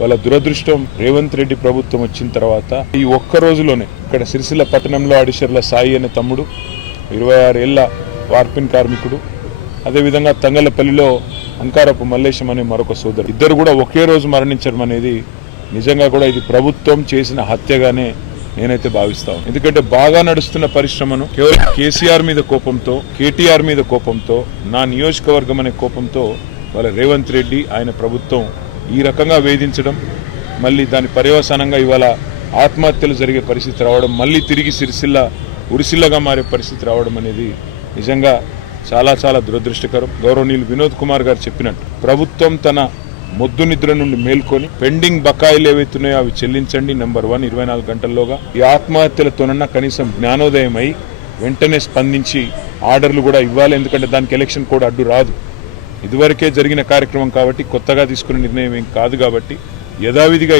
వాళ్ళ దురదృష్టం రేవంత్ రెడ్డి ప్రభుత్వం వచ్చిన తర్వాత ఈ ఒక్క రోజులోనే ఇక్కడ సిరిసిల్ల పట్టణంలో అడిషర్ల సాయి అనే తమ్ముడు 26 ఏళ్ల వార్పిన్ కార్మికుడు, అదేవిధంగా తంగలపల్లిలో అంకారపు మల్లేశం అనే మరొక సోదరు, ఇద్దరు కూడా ఒకే రోజు మరణించడం అనేది నిజంగా కూడా ఇది ప్రభుత్వం చేసిన హత్యగానే నేనైతే భావిస్తాను. ఎందుకంటే బాగా నడుస్తున్న పరిశ్రమను కేవలం కేసీఆర్ మీద కోపంతో, కేటీఆర్ మీద కోపంతో, నా నియోజకవర్గం అనే కోపంతో వాళ్ళ రేవంత్ రెడ్డి ఆయన ప్రభుత్వం ఈ రకంగా వేధించడం, మళ్ళీ దాని పర్యవసానంగా ఇవాళ ఆత్మహత్యలు జరిగే పరిస్థితి రావడం, మళ్ళీ తిరిగి సిరిసిల్ల ఉరిసిల్లగా మారే పరిస్థితి రావడం అనేది నిజంగా చాలా చాలా దురదృష్టకరం. గౌరవనీయులు వినోద్ కుమార్ గారు చెప్పినట్టు ప్రభుత్వం తన మొద్దు నిద్ర నుండి మేల్కొని పెండింగ్ బకాయిలు ఏవైతున్నాయో అవి చెల్లించండి. నెంబర్ 1 24 గంటల్లోగా ఈ ఆత్మహత్యలతోనన్నా కనీసం జ్ఞానోదయం అయి వెంటనే స్పందించి ఆర్డర్లు కూడా ఇవ్వాలి. ఎందుకంటే దానికి ఎలక్షన్ కూడా అడ్డు రాదు. ఇదివరకే జరిగిన కార్యక్రమం కాబట్టి కొత్తగా తీసుకునే నిర్ణయం ఏం కాదు కాబట్టి యథావిధిగా